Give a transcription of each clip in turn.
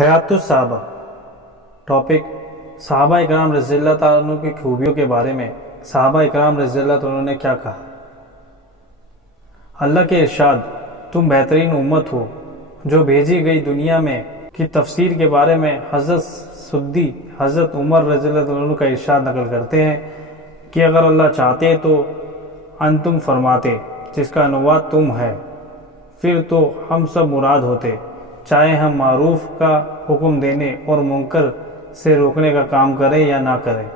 حیات الصحابہ ٹاپک صحابہ اکرام رضی اللہ تعالیٰ عنہ کی خوبیوں کے بارے میں صحابہ اکرام رضی اللہ تعالیٰ عنہ نے کیا کہا۔ اللہ کے ارشاد، تم بہترین امت ہو جو بھیجی گئی دنیا میں کی تفسیر کے بارے میں حضرت سدی حضرت عمر رضی اللہ عنہ کا ارشاد نقل کرتے ہیں کہ اگر اللہ چاہتے تو انتم فرماتے، جس کا انواد تم ہے، پھر تو ہم سب مراد ہوتے، چاہے ہم معروف کا حکم دینے اور منکر سے روکنے کا کام کریں یا نہ کریں،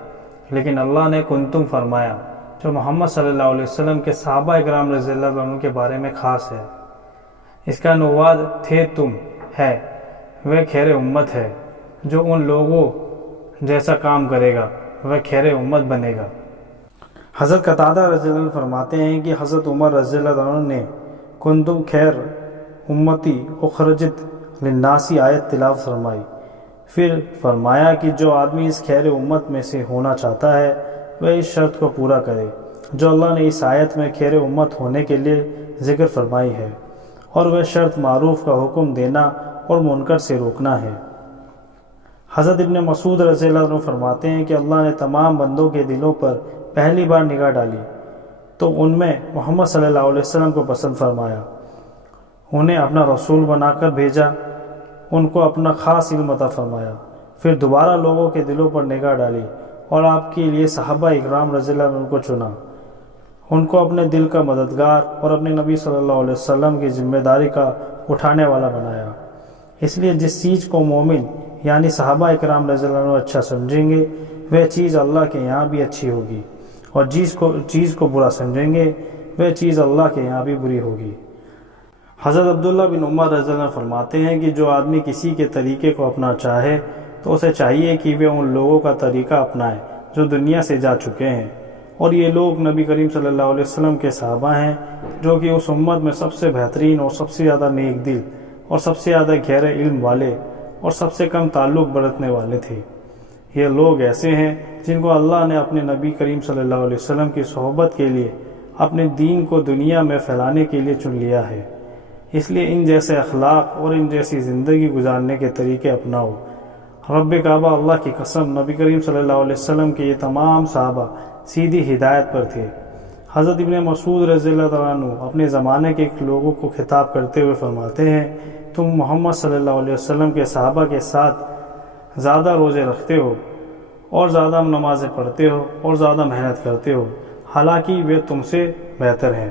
لیکن اللہ نے کنتم فرمایا جو محمد صلی اللہ علیہ وسلم کے صحابہ اکرام رضی اللہ عنہ کے بارے میں خاص ہے۔ اس کا انواد تھے تم ہے، وہ خیر امت ہے، جو ان لوگوں جیسا کام کرے گا وہ خیر امت بنے گا۔ حضرت قتادہ رضی اللہ عنہ فرماتے ہیں کہ حضرت عمر رضی اللہ عنہ نے کنتم خیر امتی اخرجت للناسی آیت تلاوت فرمائی، پھر فرمایا کہ جو آدمی اس خیر امت میں سے ہونا چاہتا ہے وہ اس شرط کو پورا کرے جو اللہ نے اس آیت میں خیر امت ہونے کے لیے ذکر فرمائی ہے، اور وہ شرط معروف کا حکم دینا اور منکر سے روکنا ہے۔ حضرت ابن مسعود رضی اللہ عنہ فرماتے ہیں کہ اللہ نے تمام بندوں کے دلوں پر پہلی بار نگاہ ڈالی تو ان میں محمد صلی اللہ علیہ وسلم کو پسند فرمایا، انہیں اپنا رسول بنا کر بھیجا، ان کو اپنا خاص علم عطا فرمایا، پھر دوبارہ لوگوں کے دلوں پر نگاہ ڈالی اور آپ کے لیے صحابہ اکرام رضی اللہ عنہ کو چنا، ان کو اپنے دل کا مددگار اور اپنے نبی صلی اللہ علیہ وسلم کی ذمہ داری کا اٹھانے والا بنایا۔ اس لیے جس چیز کو مومن یعنی صحابہ اکرام رضی اللہ عنہ اچھا سمجھیں گے وہ چیز اللہ کے یہاں بھی اچھی ہوگی، اور چیز کو برا سمجھیں گے وہ چیز اللہ کے یہاں بھی بری ہوگی۔ حضرت عبداللہ بن عمر رضی اللہ عنہ فرماتے ہیں کہ جو آدمی کسی کے طریقے کو اپنا چاہے تو اسے چاہیے کہ وہ ان لوگوں کا طریقہ اپنائے جو دنیا سے جا چکے ہیں، اور یہ لوگ نبی کریم صلی اللہ علیہ وسلم کے صحابہ ہیں جو کہ اس امت میں سب سے بہترین اور سب سے زیادہ نیک دل اور سب سے زیادہ گہرے علم والے اور سب سے کم تعلق برتنے والے تھے۔ یہ لوگ ایسے ہیں جن کو اللہ نے اپنے نبی کریم صلی اللہ علیہ وسلم کی صحبت کے لیے اپنے دین کو دنیا میں پھیلانے کے لیے چن لیا ہے، اس لیے ان جیسے اخلاق اور ان جیسی زندگی گزارنے کے طریقے اپناؤ۔ رب کعبہ اللہ کی قسم، نبی کریم صلی اللہ علیہ وسلم کے یہ تمام صحابہ سیدھی ہدایت پر تھے۔ حضرت ابن مسعود رضی اللہ تعالیٰ عنہ اپنے زمانے کے لوگوں کو خطاب کرتے ہوئے فرماتے ہیں، تم محمد صلی اللہ علیہ وسلم کے صحابہ کے ساتھ زیادہ روزے رکھتے ہو اور زیادہ نمازیں پڑھتے ہو اور زیادہ محنت کرتے ہو، حالانکہ وہ تم سے بہتر ہیں۔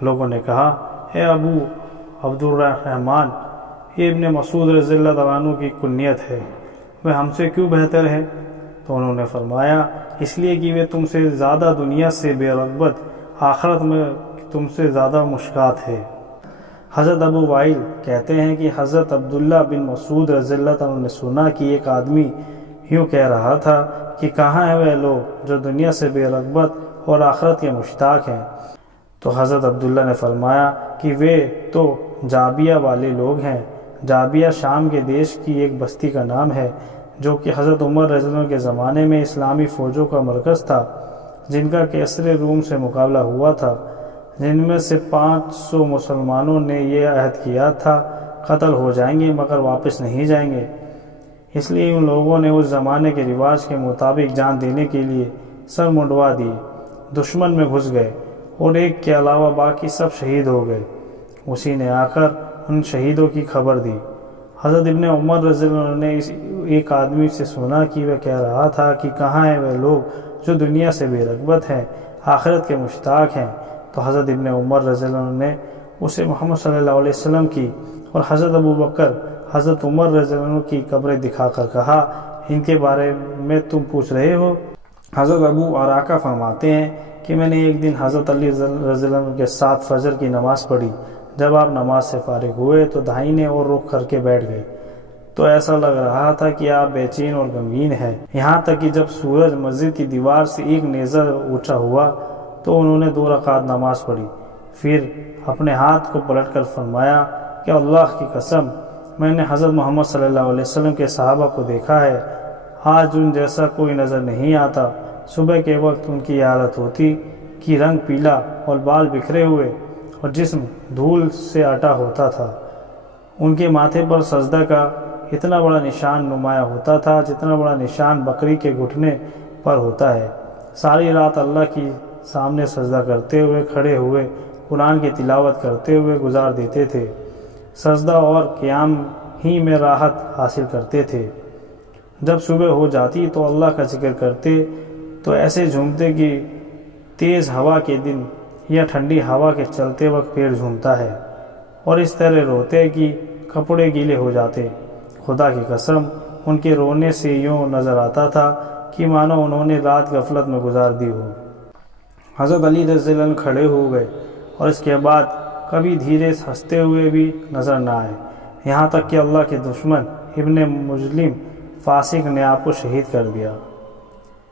لوگوں نے کہا، اے ابو عبد الرحمن، یہ ابن مسعود رضی اللہ تعالیٰ عنہ کی کنیت ہے، وہ ہم سے کیوں بہتر ہے؟ تو انہوں نے فرمایا، اس لیے کہ وہ تم سے زیادہ دنیا سے بے رغبت، آخرت میں تم سے زیادہ مشکات ہے۔ حضرت ابو وائل کہتے ہیں کہ حضرت عبداللہ بن مسعود رضی اللہ عنہ نے سنا کہ ایک آدمی یوں کہہ رہا تھا کہ کہاں ہیں وہ لوگ جو دنیا سے بے رغبت اور آخرت کے مشتاق ہیں؟ تو حضرت عبداللہ نے فرمایا کہ وہ تو جابیہ والے لوگ ہیں۔ جابیہ شام کے دیش کی ایک بستی کا نام ہے جو کہ حضرت عمر رضی اللہ عنہ کے زمانے میں اسلامی فوجوں کا مرکز تھا، جن کا کیسر روم سے مقابلہ ہوا تھا، جن میں سے 500 مسلمانوں نے یہ عہد کیا تھا قتل ہو جائیں گے مگر واپس نہیں جائیں گے۔ اس لیے ان لوگوں نے اس زمانے کے رواج کے مطابق جان دینے کے لیے سر منڈوا دی، دشمن میں گھس گئے اور ایک کے علاوہ باقی سب شہید ہو گئے۔ اسی نے آ کر ان شہیدوں کی خبر دی۔ حضرت ابن عمر رضی اللہ عنہ نے ایک آدمی سے سنا کہ وہ کہہ رہا تھا کہ کہاں ہیں وہ لوگ جو دنیا سے بے رغبت ہیں، آخرت کے مشتاق ہیں؟ تو حضرت ابن عمر رضی اللہ عنہ نے اسے محمد صلی اللہ علیہ وسلم کی اور حضرت ابو بکر، حضرت عمر رضی اللہ عنہ کی قبریں دکھا کر کہا، ان کے بارے میں تم پوچھ رہے ہو؟ حضرت ابو عراقہ فرماتے ہیں کہ میں نے ایک دن حضرت علی رضی اللہ عنہ کے ساتھ فجر کی نماز پڑھی۔ جب آپ نماز سے فارغ ہوئے تو دائیں اور رخ کر کے بیٹھ گئے، تو ایسا لگ رہا تھا کہ آپ بے چین اور غمگین ہیں، یہاں تک کہ جب سورج مسجد کی دیوار سے ایک نیزہ اونچا ہوا تو انہوں نے 2 رکعت نماز پڑھی، پھر اپنے ہاتھ کو پلٹ کر فرمایا کہ اللہ کی قسم، میں نے حضرت محمد صلی اللہ علیہ وسلم کے صحابہ کو دیکھا ہے، آج ان جیسا کوئی نظر نہیں آتا۔ صبح کے وقت ان کی حالت ہوتی کہ رنگ پیلا اور بال بکھرے ہوئے اور جسم دھول سے اٹا ہوتا تھا، ان کے ماتھے پر سجدہ کا اتنا بڑا نشان نمایاں ہوتا تھا جتنا بڑا نشان بکری کے گھٹنے پر ہوتا ہے۔ ساری رات اللہ کی سامنے سجدہ کرتے ہوئے، کھڑے ہوئے قرآن کی تلاوت کرتے ہوئے گزار دیتے تھے۔ سجدہ اور قیام ہی میں راحت حاصل کرتے تھے۔ جب صبح ہو جاتی تو اللہ کا ذکر کرتے تو ایسے جھومتے کہ تیز ہوا کے دن یا ٹھنڈی ہوا کے چلتے وقت پیڑ جھومتا ہے، اور اس طرح روتے کہ کپڑے گیلے ہو جاتے۔ خدا کی قسم ان کے رونے سے یوں نظر آتا تھا کہ مانو انہوں نے رات غفلت میں گزار دی ہو۔ حضرت علی رضی اللہ عنہ کھڑے ہو گئے اور اس کے بعد کبھی دھیرے ہنستے ہوئے بھی نظر نہ آئے، یہاں تک کہ اللہ کے دشمن ابن مجلم فاسق نے آپ کو شہید کر دیا۔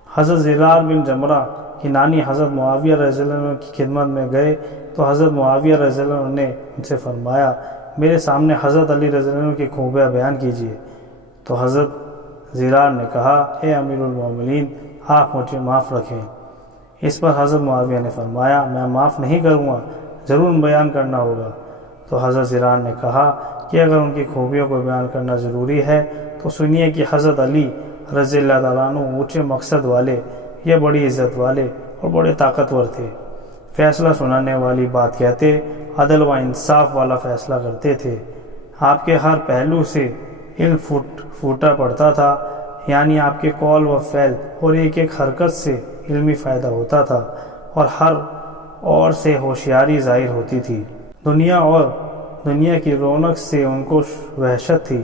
حضرت زرار بن جمرہ کی نانی حضرت معاویہ رضی اللہ عنہ کی خدمت میں گئے تو حضرت معاویہ رضی اللہ عنہ نے ان سے فرمایا، میرے سامنے حضرت علی رضی اللہ عنہ کی خوبیاں بیان کیجیے۔ تو حضرت زرار نے کہا، اے امیر المومنین، آپ مجھے معاف رکھیں۔ اس پر حضرت معاویہ نے فرمایا، میں معاف نہیں کروں گا، ضرور بیان کرنا ہوگا۔ تو حضرت زرار نے کہا کہ اگر ان کی خوبیوں کو بیان کرنا ضروری ہے تو سنیے کہ حضرت علی رضی اللہ تعالیٰ عنہ اونچے مقصد والے، یہ بڑی عزت والے اور بڑے طاقتور تھے، فیصلہ سنانے والی بات کہتے، عدل و انصاف والا فیصلہ کرتے تھے۔ آپ کے ہر پہلو سے علم پھوٹا پڑتا تھا، یعنی آپ کے قول و فعل اور ایک ایک حرکت سے علمی فائدہ ہوتا تھا اور ہر اور سے ہوشیاری ظاہر ہوتی تھی۔ دنیا اور دنیا کی رونق سے ان کو وحشت تھی،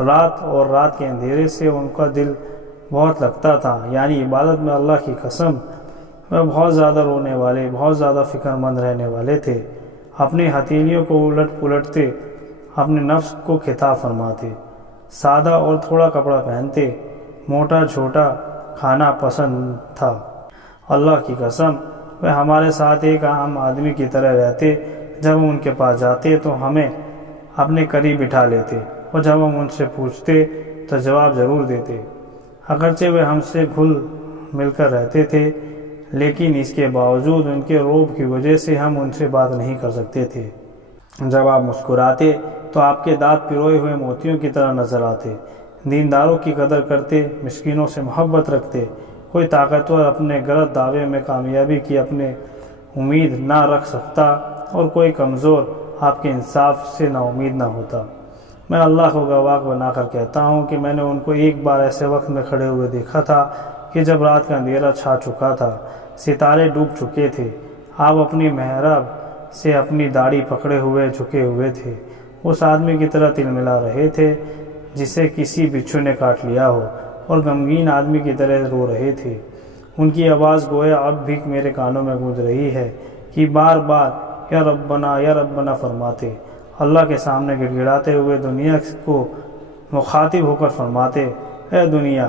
رات اور رات کے اندھیرے سے ان کا دل بہت لگتا تھا، یعنی عبادت میں اللہ کی قسم وہ بہت زیادہ رونے والے، بہت زیادہ فکر مند رہنے والے تھے۔ اپنی ہتھیلیوں کو الٹ پلٹتے، اپنے نفس کو خطاب فرماتے، سادہ اور تھوڑا کپڑا پہنتے، موٹا چھوٹا کھانا پسند تھا۔ اللہ کی قسم وہ ہمارے ساتھ ایک عام آدمی کی طرح رہتے، جب ہم ان کے پاس جاتے تو ہمیں اپنے قریب بٹھا لیتے، اور جب ہم ان سے پوچھتے تو جواب ضرور دیتے۔ اگرچہ وہ ہم سے گھل مل کر رہتے تھے، لیکن اس کے باوجود ان کے روب کی وجہ سے ہم ان سے بات نہیں کر سکتے تھے۔ جب آپ مسکراتے تو آپ کے دانت پروئے ہوئے موتیوں کی طرح نظر آتے، دینداروں کی قدر کرتے، مسکینوں سے محبت رکھتے، کوئی طاقتور اپنے غلط دعوے میں کامیابی کی اپنے امید نہ رکھ سکتا اور کوئی کمزور آپ کے انصاف سے نا امید نہ ہوتا۔ میں اللہ کو گواہ بنا کر کہتا ہوں کہ میں نے ان کو ایک بار ایسے وقت میں کھڑے ہوئے دیکھا تھا کہ جب رات کا اندھیرا چھا چکا تھا، ستارے ڈوب چکے تھے، آپ اپنی محراب سے اپنی داڑھی پکڑے ہوئے جھکے ہوئے تھے، اس آدمی کی طرح تلملا رہے تھے جسے کسی بچھو نے کاٹ لیا ہو، اور غمگین آدمی کی طرح رو رہے تھے۔ ان کی آواز گویا اب بھی میرے کانوں میں گونج رہی ہے کہ بار بار یا ربنا فرماتے، اللہ کے سامنے گڑ گڑاتے ہوئے دنیا کو مخاطب ہو کر فرماتے، اے دنیا،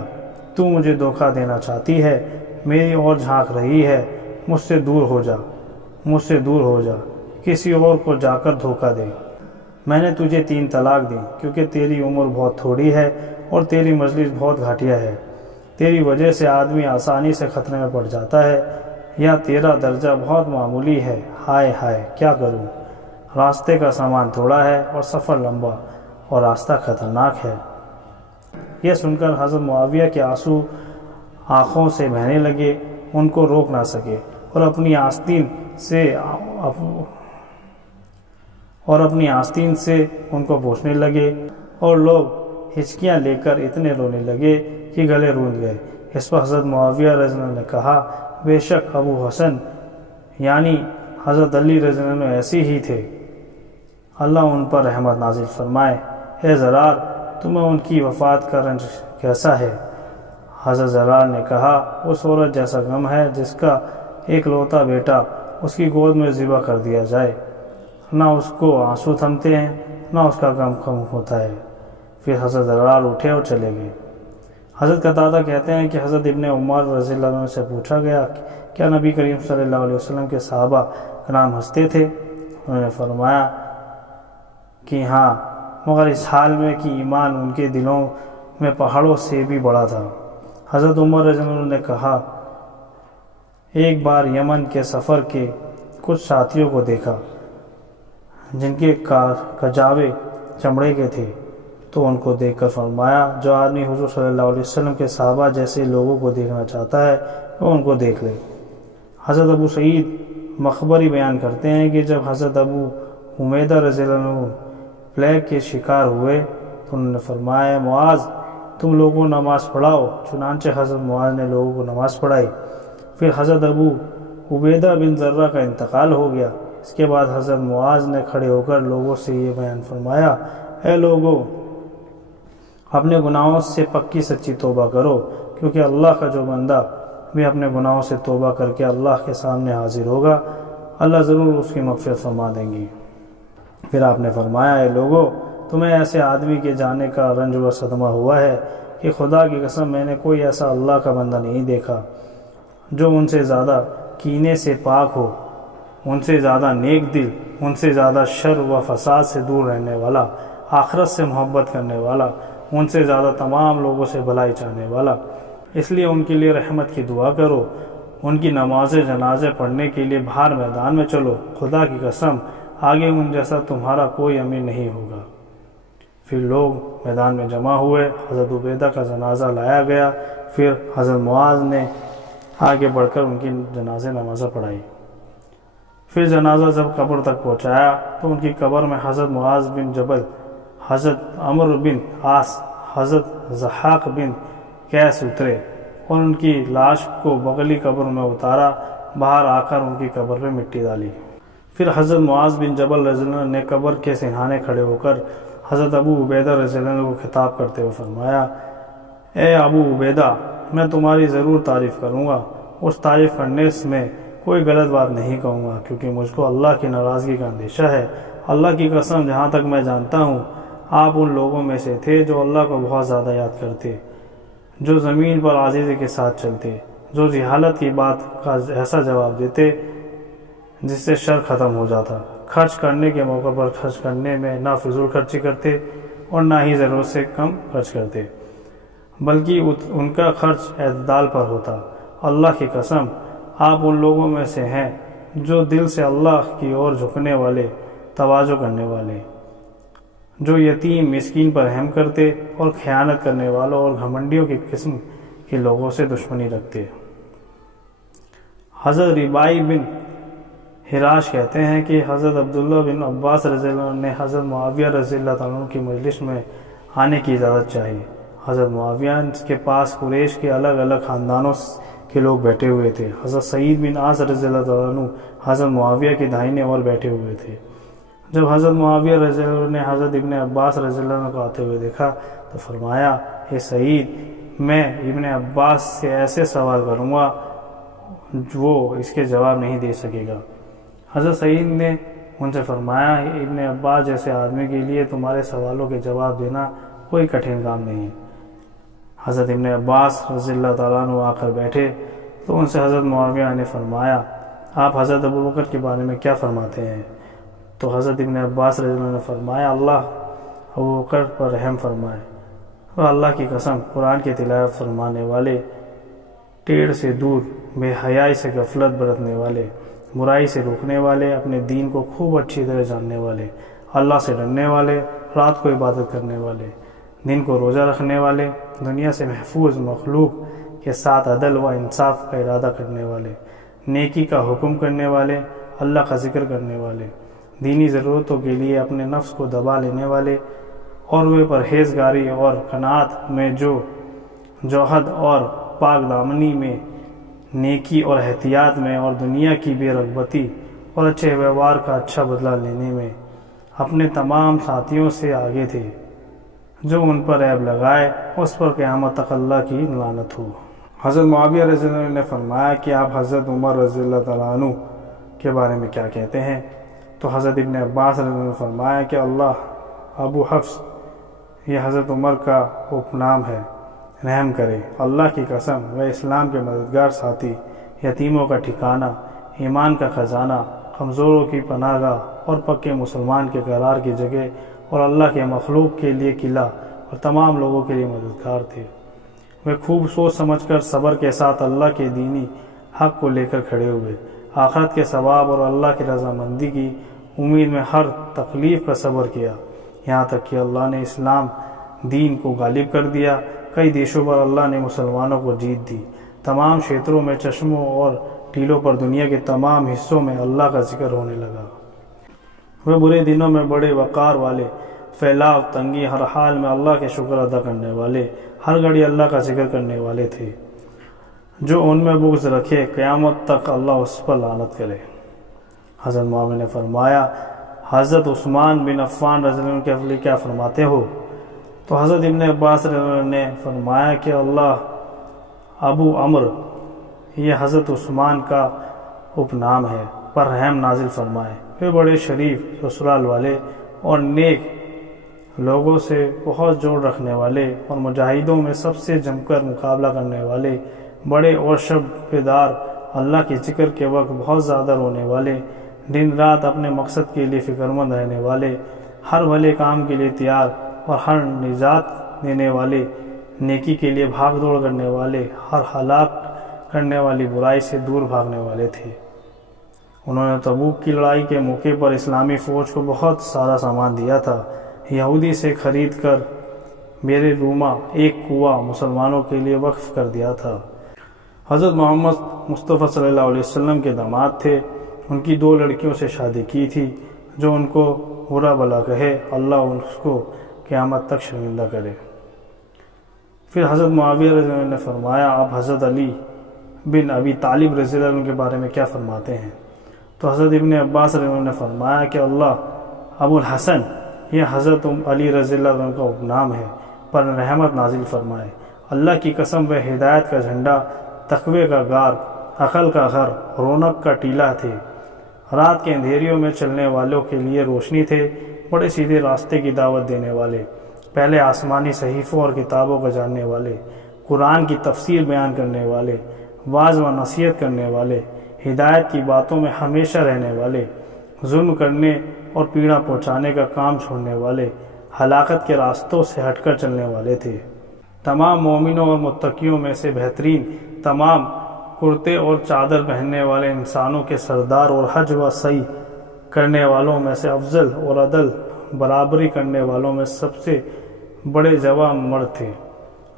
تو مجھے دھوکہ دینا چاہتی ہے، میری اور جھانک رہی ہے، مجھ سے دور ہو جا، کسی اور کو جا کر دھوکہ دے۔ میں نے تجھے 3 طلاق دی کیونکہ تیری عمر بہت تھوڑی ہے اور تیری مجلس بہت گھٹیا ہے، تیری وجہ سے آدمی آسانی سے خطرے میں پڑ جاتا ہے، یا تیرا درجہ بہت معمولی ہے، ہائے ہائے کیا کروں، راستے کا سامان تھوڑا ہے اور سفر لمبا اور راستہ خطرناک ہے۔ یہ سن کر حضرت معاویہ کے آنسو آنکھوں سے بہنے لگے، ان کو روک نہ سکے اور اپنی آستین سے ان کو پوچھنے لگے، اور لوگ ہچکیاں لے کر اتنے رونے لگے کہ گلے روند گئے۔ اس پر حضرت معاویہ رضی اللہ عنہ نے کہا، بے شک ابو حسن یعنی حضرت علی رضی اللہ عنہ ایسی ہی تھے، اللہ ان پر رحمت نازل فرمائے۔ اے زرار، تمہیں ان کی وفات کا رنج کیسا ہے؟ حضرت زرار نے کہا، اس عورت جیسا غم ہے جس کا ایک لوتا بیٹا اس کی گود میں ذبح کر دیا جائے، نہ اس کو آنسو تھمتے ہیں نہ اس کا غم کم ہوتا ہے۔ پھر حضرت زرار اٹھے اور چلے گئے۔ حضرت قتادہ کہتے ہیں کہ حضرت ابن عمر رضی اللہ عنہ سے پوچھا گیا، کیا نبی کریم صلی اللہ علیہ وسلم کے صحابہ کرام ہنستے تھے؟ انہوں نے فرمایا کہ ہاں، مگر اس حال میں کہ ایمان ان کے دلوں میں پہاڑوں سے بھی بڑا تھا۔ حضرت عمر رضی اللہ عنہ نے کہا، ایک بار یمن کے سفر کے کچھ ساتھیوں کو دیکھا جن کے کجاوے چمڑے کے تھے، تو ان کو دیکھ کر فرمایا جو آدمی حضور صلی اللہ علیہ وسلم کے صحابہ جیسے لوگوں کو دیکھنا چاہتا ہے وہ ان کو دیکھ لے۔ حضرت ابو سعید مخبری بیان کرتے ہیں کہ جب حضرت ابو عبیدہ رضی اللہ عنہ پلیگ کے شکار ہوئے تو انہوں نے فرمایا معاذ تم لوگوں کو نماز پڑھاؤ، چنانچہ حضرت معاذ نے لوگوں کو نماز پڑھائی۔ پھر حضرت ابو عبیدہ بن ذرہ کا انتقال ہو گیا۔ اس کے بعد حضرت معاذ نے کھڑے ہو کر لوگوں سے یہ بیان فرمایا، اے لوگوں اپنے گناہوں سے پکی سچی توبہ کرو، کیونکہ اللہ کا جو بندہ بھی اپنے گناہوں سے توبہ کر کے اللہ کے سامنے حاضر ہوگا اللہ ضرور اس کی مغفرت فرما دیں گی۔ پھر آپ نے فرمایا، اے لوگوں تمہیں ایسے آدمی کے جانے کا رنج و صدمہ ہوا ہے کہ خدا کی قسم میں نے کوئی ایسا اللہ کا بندہ نہیں دیکھا جو ان سے زیادہ کینے سے پاک ہو، ان سے زیادہ نیک دل، ان سے زیادہ شر و فساد سے دور رہنے والا، آخرت سے محبت کرنے والا، ان سے زیادہ تمام لوگوں سے بھلائی چاہنے والا۔ اس لیے ان کے لیے رحمت کی دعا کرو، ان کی نماز جنازے پڑھنے کے لیے باہر میدان میں چلو، خدا کی قسم آگے ان جیسا تمہارا کوئی امیر نہیں ہوگا۔ پھر لوگ میدان میں جمع ہوئے، حضرت عبیدہ کا جنازہ لایا گیا، پھر حضرت معاذ نے آگے بڑھ کر ان کی جنازے نمازہ پڑھائی۔ پھر جنازہ جب قبر تک پہنچایا تو ان کی قبر میں حضرت معاذ بن جبل، حضرت عمرو بن عاص، حضرت ضحاک بن قیس اترے اور ان کی لاش کو بغلی قبر میں اتارا، باہر آ کر ان کی قبر پہ مٹی ڈالی۔ پھر حضرت معاذ بن جبل رضی اللہ عنہ نے قبر کے سنہانے کھڑے ہو کر حضرت ابو عبیدہ رضی اللہ عنہ کو خطاب کرتے ہوئے فرمایا، اے ابو عبیدہ میں تمہاری ضرور تعریف کروں گا، اس تعریف کرنے میں کوئی غلط بات نہیں کہوں گا، کیونکہ مجھ کو اللہ کی ناراضگی کا اندیشہ ہے۔ اللہ کی قسم جہاں تک میں جانتا ہوں آپ ان لوگوں میں سے تھے جو اللہ کو بہت زیادہ یاد کرتے، جو زمین پر عاجزی کے ساتھ چلتے، جو جہالت کی بات کا ایسا جواب دیتے جس سے شر ختم ہو جاتا، خرچ کرنے کے موقع پر خرچ کرنے میں نہ فضول خرچی کرتے اور نہ ہی ضرورت سے کم خرچ کرتے، بلکہ ان کا خرچ اعتدال پر ہوتا۔ اللہ کی قسم آپ ان لوگوں میں سے ہیں جو دل سے اللہ کی اور جھکنے والے، تواضع کرنے والے، جو یتیم مسکین پر رحم کرتے اور خیانت کرنے والوں اور گھمنڈیوں کی قسم کے لوگوں سے دشمنی رکھتے۔ حضرت ربائی بن حراش کہتے ہیں کہ حضرت عبداللہ بن عباس رضی اللہ عنہ نے حضرت معاویہ رضی اللہ عنہ کی مجلس میں آنے کی اجازت چاہی۔ حضرت معاویہ کے پاس قریش کے الگ الگ خاندانوں کے لوگ بیٹھے ہوئے تھے۔ حضرت سعید بن عاص رضی اللہ عنہ حضرت معاویہ کے داہنے اور بیٹھے ہوئے تھے۔ جب حضرت معاویہ رضی اللہ عنہ نے حضرت ابن عباس رضی اللہ عنہ کو آتے ہوئے دیکھا تو فرمایا، اے سعید میں ابن عباس سے ایسے سوال کروں گا وہ اس کے جواب نہیں دے سکے گا۔ حضرت سعید نے ان سے فرمایا، ابن عباس جیسے آدمی کے لیے تمہارے سوالوں کے جواب دینا کوئی کٹھن کام نہیں۔ حضرت ابن عباس رضی اللہ تعالیٰ عنہ آ کر بیٹھے تو ان سے حضرت معاویہ نے فرمایا، آپ حضرت ابوبکر کے بارے میں کیا فرماتے ہیں؟ تو حضرت ابن عباس رضی اللہ عنہ نے فرمایا، اللہ ابوبکر پر رحم فرمائے، اور اللہ کی قسم قرآن کی تلاوت فرمانے والے، ٹیڑھ سے دور، بے حیائی سے غفلت برتنے والے، برائی سے روکنے والے، اپنے دین کو خوب اچھی طرح جاننے والے، اللہ سے ڈرنے والے، رات کو عبادت کرنے والے، دن کو روزہ رکھنے والے، دنیا سے محفوظ مخلوق کے ساتھ عدل و انصاف کا ارادہ کرنے والے، نیکی کا حکم کرنے والے، اللہ کا ذکر کرنے والے، دینی ضرورتوں کے لیے اپنے نفس کو دبا لینے والے، اور وہ پرہیزگاری اور قناعت میں جو جوہد اور پاک دامنی میں، نیکی اور احتیاط میں، اور دنیا کی بے رغبتی اور اچھے ویوہار کا اچھا بدلہ لینے میں اپنے تمام ساتھیوں سے آگے تھے۔ جو ان پر عیب لگائے اس پر قیامت تک اللہ کی لعنت ہو۔ حضرت معاویہ رضی اللہ عنہ نے فرمایا کہ آپ حضرت عمر رضی اللہ تعالیٰ عنہ کے بارے میں کیا کہتے ہیں؟ تو حضرت ابن عباس رضی اللہ عنہ نے فرمایا کہ اللہ ابو حفص، یہ حضرت عمر کا اپ نام ہے، رحم کرے، اللہ کی قسم وہ اسلام کے مددگار ساتھی، یتیموں کا ٹھکانہ، ایمان کا خزانہ، کمزوروں کی پناہ گاہ اور پکے مسلمان کے قرار کی جگہ، اور اللہ کے مخلوق کے لیے قلعہ اور تمام لوگوں کے لیے مددگار تھے۔ وہ خوب سوچ سمجھ کر صبر کے ساتھ اللہ کے دینی حق کو لے کر کھڑے ہوئے، آخرت کے ثواب اور اللہ کی رضامندی کی امید میں ہر تکلیف کا صبر کیا، یہاں تک کہ اللہ نے اسلام دین کو غالب کر دیا۔ کئی دیشوں پر اللہ نے مسلمانوں کو جیت دی۔ تمام چھیتروں میں، چشموں اور ٹیلوں پر دنیا کے تمام حصوں میں اللہ کا ذکر ہونے لگا۔ وہ برے دنوں میں بڑے وقار والے، پھیلاؤ، تنگی، ہر حال میں اللہ کے شکر ادا کرنے والے، ہر گھڑی اللہ کا ذکر کرنے والے تھے۔ جو ان میں بغض رکھے قیامت تک اللہ اس پر لعنت کرے۔ حضرت معاویہ نے فرمایا، حضرت عثمان بن عفان رضی اللہ عنہ کے لیے کیا فرماتے ہو؟ تو حضرت ابن عباس رضی اللہ عنہ نے فرمایا کہ اللہ ابو عمر، یہ حضرت عثمان کا اپنام ہے، پر رحم نازل فرمائے۔ وہ بڑے شریف سسرال والے اور نیک لوگوں سے بہت جوڑ رکھنے والے اور مجاہدوں میں سب سے جم کر مقابلہ کرنے والے، بڑے اور شب بیدار، اللہ کے ذکر کے وقت بہت زیادہ رونے والے، دن رات اپنے مقصد کے لیے فکر مند رہنے والے، ہر بھلے کام کے لیے تیار اور ہر نجات دینے والے، نیکی کے لیے بھاگ دوڑ کرنے والے، ہر ہلاک کرنے والی برائی سے دور بھاگنے والے تھے۔ انہوں نے تبوک کی لڑائی کے موقع پر اسلامی فوج کو بہت سارا سامان دیا تھا۔ یہودی سے خرید کر بیر روما ایک کنواں مسلمانوں کے لیے وقف کر دیا تھا۔ حضرت محمد مصطفیٰ صلی اللہ علیہ وسلم کے داماد تھے۔ ان کی 2 لڑکیوں سے شادی کی تھی۔ جو ان کو برا بھلا کہے اللہ اس کو قیامت تک شرمندہ کرے۔ پھر حضرت معاویہ رضی اللہ عنہ نے فرمایا، آپ حضرت علی بن ابی طالب رضی اللہ عنہ کے بارے میں کیا فرماتے ہیں؟ تو حضرت ابن عباس رضی اللہ عنہ نے فرمایا کہ اللہ ابو الحسن، یہ حضرت علی رضی اللہ عنہ کا نام ہے، پر رحمت نازل فرمائے۔ اللہ کی قسم، وہ ہدایت کا جھنڈا، تقوی کا غار، عقل کا گھر، رونق کا ٹیلہ تھے۔ رات کے اندھیریوں میں چلنے والوں کے لیے روشنی تھے، بڑے سیدھے راستے کی دعوت دینے والے، پہلے آسمانی صحیفوں اور کتابوں کو جاننے والے، قرآن کی تفسیر بیان کرنے والے، واعظ و نصیحت کرنے والے، ہدایت کی باتوں میں ہمیشہ رہنے والے، ظلم کرنے اور پیڑا پہنچانے کا کام چھوڑنے والے، ہلاکت کے راستوں سے ہٹ کر چلنے والے تھے۔ تمام مومنوں اور متقیوں میں سے بہترین، تمام کرتے اور چادر پہننے والے انسانوں کے سردار اور حج و سعی کرنے والوں میں سے افضل اور عدل برابری کرنے والوں میں سب سے بڑے جوان مرد تھے۔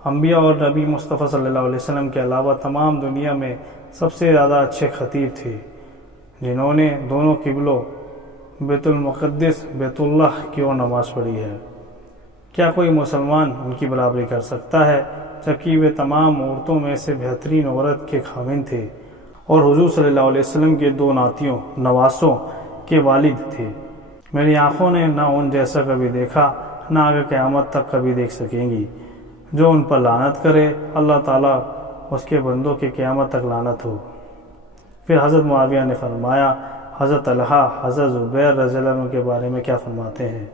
انبیاء اور نبی مصطفیٰ صلی اللہ علیہ وسلم کے علاوہ تمام دنیا میں سب سے زیادہ اچھے خطیب تھے، جنہوں نے دونوں قبلوں بیت المقدس بیت اللہ کی اور نماز پڑھی ہے۔ کیا کوئی مسلمان ان کی برابری کر سکتا ہے؟ جبکہ وہ تمام عورتوں میں سے بہترین عورت کے خاوند تھے اور حضور صلی اللہ علیہ وسلم کے 2 ناتیوں نواسوں کے والد تھے۔ میری آنکھوں نے نہ ان جیسا کبھی دیکھا، نہ آگے قیامت تک کبھی دیکھ سکیں گی۔ جو ان پر لعنت کرے، اللہ تعالیٰ اس کے بندوں کے قیامت تک لعنت ہو۔ پھر حضرت معاویہ نے فرمایا، حضرت طلحہ، حضرت زبیر رضی اللہ عنہ کے بارے میں کیا فرماتے ہیں؟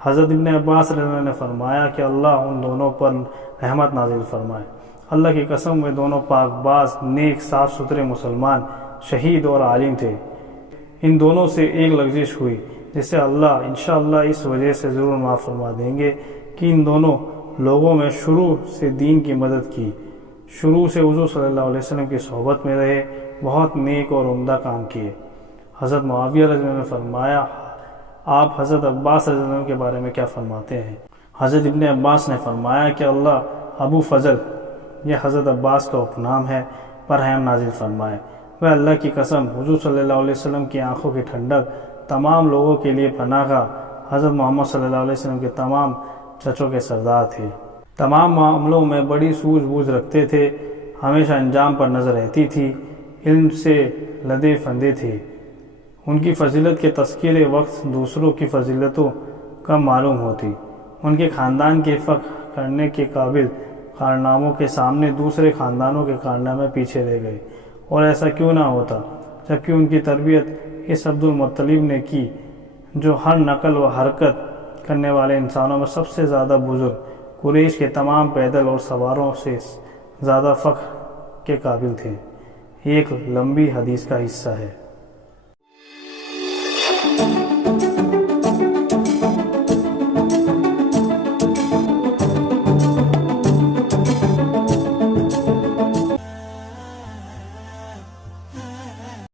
حضرت ابن عباس رضی اللہ عنہ نے فرمایا کہ اللہ ان دونوں پر رحمت نازل فرمائے۔ اللہ کی قسم، وہ دونوں پاک باز، نیک، صاف ستھرے مسلمان، شہید اور عالم تھے۔ ان دونوں سے ایک لغزش ہوئی جسے اللہ انشاءاللہ اس وجہ سے ضرور معاف فرما دیں گے کہ ان دونوں لوگوں میں شروع سے دین کی مدد کی، شروع سے حضور صلی اللہ علیہ وسلم کی صحبت میں رہے، بہت نیک اور عمدہ کام کیے۔ حضرت معاویہ رضی اللہ عنہ نے فرمایا، آپ حضرت عباس رضی اللہ عنہ کے بارے میں کیا فرماتے ہیں؟ حضرت ابن عباس نے فرمایا کہ اللہ ابو فضل، یہ حضرت عباس کا اپنام ہے، پر رحم نازل فرمائے۔ وہ اللہ کی قسم، حضور صلی اللہ علیہ وسلم کی آنکھوں کی ٹھنڈک، تمام لوگوں کے لیے پناہ گاہ، حضرت محمد صلی اللہ علیہ وسلم کے تمام چچوں کے سردار تھے۔ تمام معاملوں میں بڑی سوجھ بوجھ رکھتے تھے، ہمیشہ انجام پر نظر رہتی تھی، علم سے لدے فندے تھے۔ ان کی فضیلت کے تذکرے وقت دوسروں کی فضیلتوں کم معلوم ہوتی۔ ان کے خاندان کے فخر کرنے کے قابل کارناموں کے سامنے دوسرے خاندانوں کے کارنامے پیچھے رہ گئے، اور ایسا کیوں نہ ہوتا جبکہ ان کی تربیت اس عبد المطلب نے کی، جو ہر نقل و حرکت کرنے والے انسانوں میں سب سے زیادہ بزرگ، قریش کے تمام پیدل اور سواروں سے زیادہ فخر کے قابل تھے۔ یہ ایک لمبی حدیث کا حصہ ہے۔